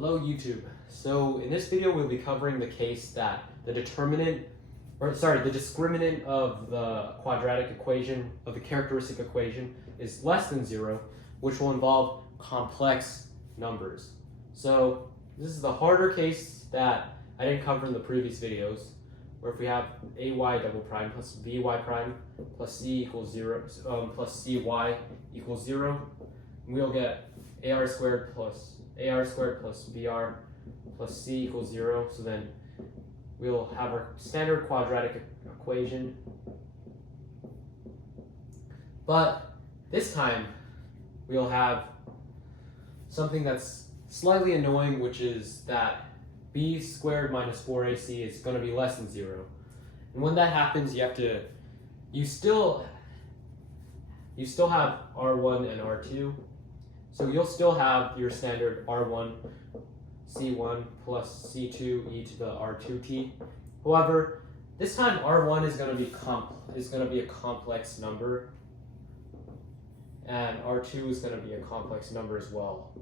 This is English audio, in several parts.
Hello YouTube. So in this video we'll be covering the case that the discriminant of the quadratic equation, of the characteristic equation, is less than 0, which will involve complex numbers. So this is the harder case that I didn't cover in the previous videos, where if we have ay double prime plus by prime plus c equals 0, plus cy equals 0, we'll get ar squared plus br plus c equals 0. So then we'll have our standard quadratic equation. But this time we'll have something that's slightly annoying, which is that b squared minus 4ac is going to be less than 0. And when that happens, you still have r1 and r2. So you'll still have your standard r1 c1 plus c2 e to the r2t. However, this time r1 is going to be a complex number, and r2 is going to be a complex number as well.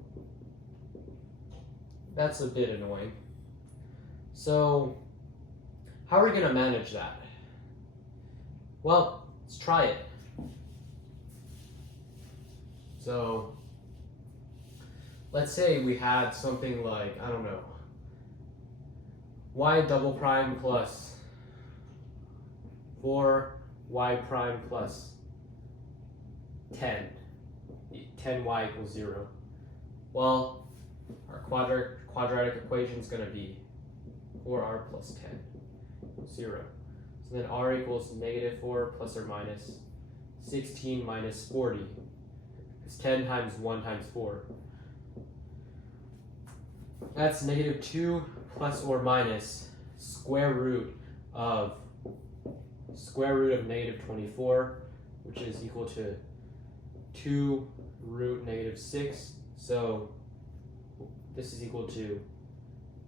That's a bit annoying. So how are we going to manage that? Well, let's try it. So let's say we had something like, I don't know, y double prime plus 4y prime plus 10. 10y equals 0. Well, our quadratic equation is going to be 4r plus 10 equals 0. So then r equals negative 4 plus or minus 16 minus 40. It's 10 times 1 times 4. That's negative 2 plus or minus square root of negative 24, which is equal to 2 root negative 6. So this is equal to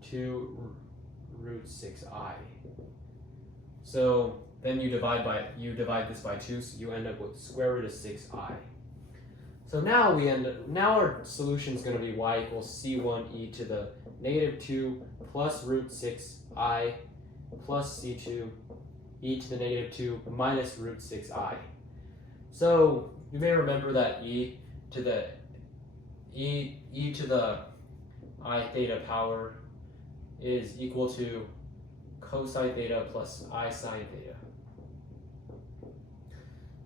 2 root 6i. So then you divide this by 2, so you end up with square root of 6i. So now our solution is going to be y equals c1 e to the negative 2 plus root 6i plus c2 e to the negative 2 minus root 6i. So you may remember that e to the I theta power is equal to cosine theta plus I sine theta.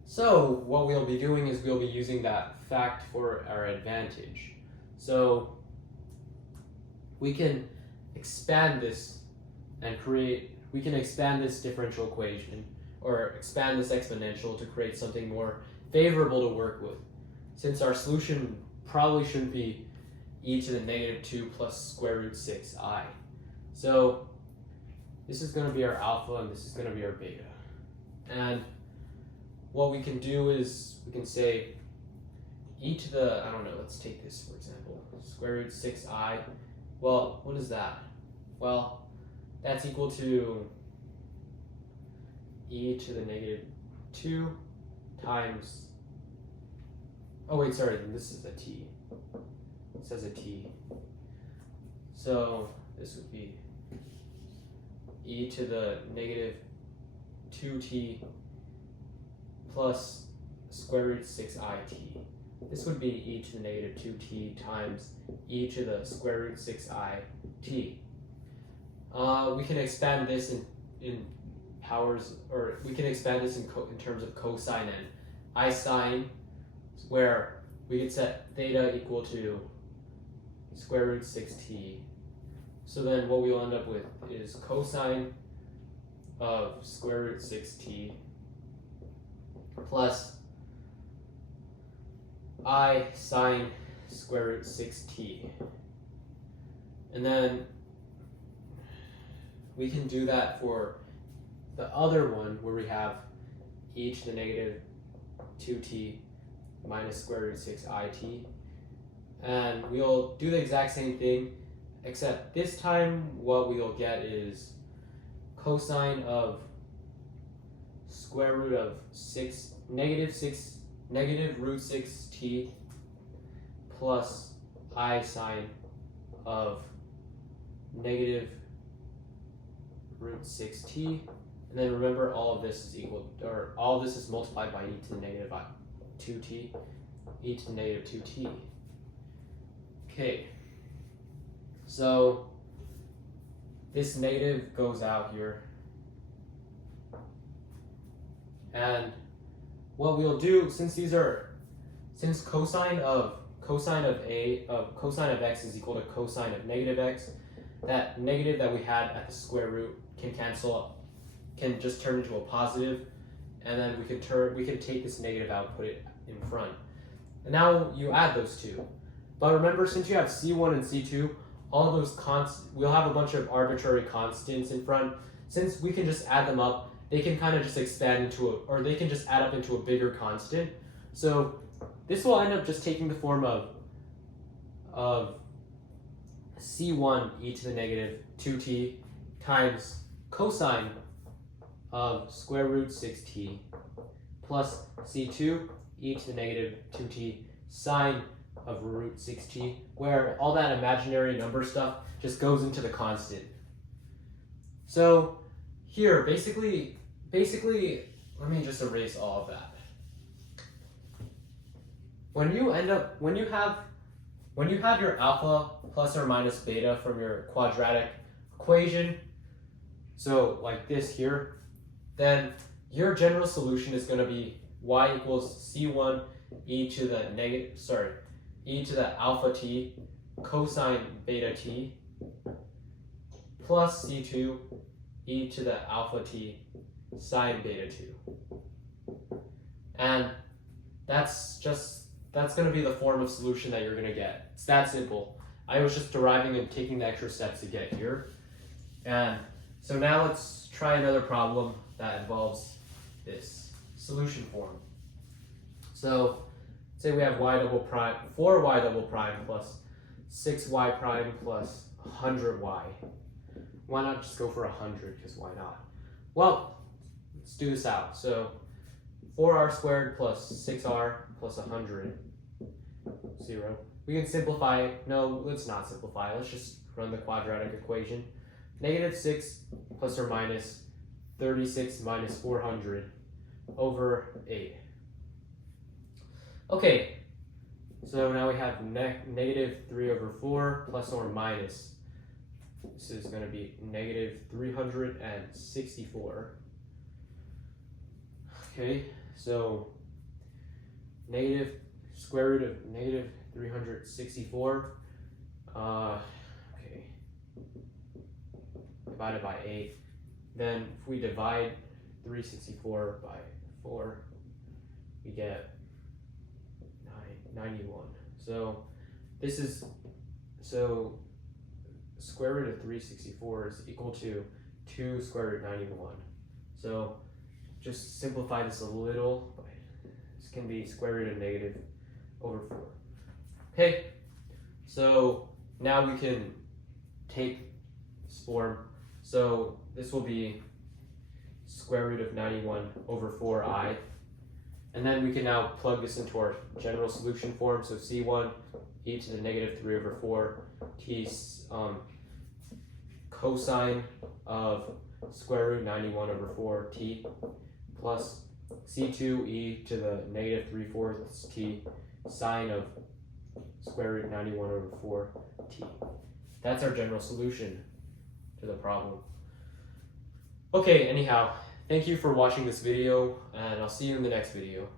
So what we'll be doing is we'll be using that fact for our advantage. So we can expand this and expand this differential equation, or expand this exponential, to create something more favorable to work with, since our solution probably shouldn't be e to the negative 2 plus square root 6i. So this is going to be our alpha and this is going to be our beta. And what we can do is we can say e to the, I don't know, let's take this for example, square root 6i. Well, what is that? Well, that's equal to e to the negative 2 times, oh wait, sorry, this is a t. It says a t. So this would be e to the negative 2t plus square root 6it. This would be e to the negative 2t times e to the square root 6it. We can expand this in powers, or we can expand this in terms of cosine and I sine, where we could set theta equal to square root 6t. So then what we'll end up with is cosine of square root 6t plus I sine square root 6t. And then we can do that for the other one where we have e to the negative 2t minus square root 6it. And we'll do the exact same thing, except this time what we'll get is cosine of square root of negative root 6t plus I sine of negative root 6t, and then remember all of this is equal, or all of this is multiplied by e to the negative 2t, e to the negative 2t. Okay, so this negative goes out here, and what we'll do, since cosine of x is equal to cosine of negative x, that negative that we had at the square root can just turn into a positive, and then we can take this negative out, put it in front, and now you add those two. But remember, since you have c1 and c2, all of those we'll have a bunch of arbitrary constants in front. Since we can just add them up, they can kind of just expand into or they can just add up into a bigger constant. So this will end up just taking the form of c1 e to the negative 2t times cosine of square root 6t plus c2 e to the negative 2t sine of root 6t, where all that imaginary number stuff just goes into the constant. So here, basically, let me just erase all of that. When you have your alpha plus or minus beta from your quadratic equation, so like this here, then your general solution is going to be y equals c1 e to the alpha t cosine beta t plus c2 e to the alpha t sine beta 2. And that's going to be the form of solution that you're going to get. It's that simple. I was just deriving and taking the extra steps to get here. And so now let's try another problem that involves this solution form. So say we have 4y double prime plus 6y prime plus 100y. Why not just go for 100, because why not? Well, let's do this out. So 4r squared plus 6r plus 100, 0. We can simplify, no, let's not simplify. Let's just run the quadratic equation. Negative 6 plus or minus 36 minus 400 over 8. Okay, so now we have negative 3 over 4 plus or minus. This is going to be negative 364. Okay, so negative square root of negative 364. Okay, divided by 8. Then if we divide 364 by 4, we get 91. So this is, so square root of 364 is equal to 2 square root 91. So just simplify this a little. This can be square root of negative over 4. Okay, so now we can take this form. So this will be square root of 91 over 4i. And then we can now plug this into our general solution form. So c1 e to the negative 3 over 4 t cosine of square root 91 over 4 t plus c2 e to the negative 3/4 t sine of square root 91 over 4 t. That's our general solution to the problem. Okay, anyhow, thank you for watching this video, and I'll see you in the next video.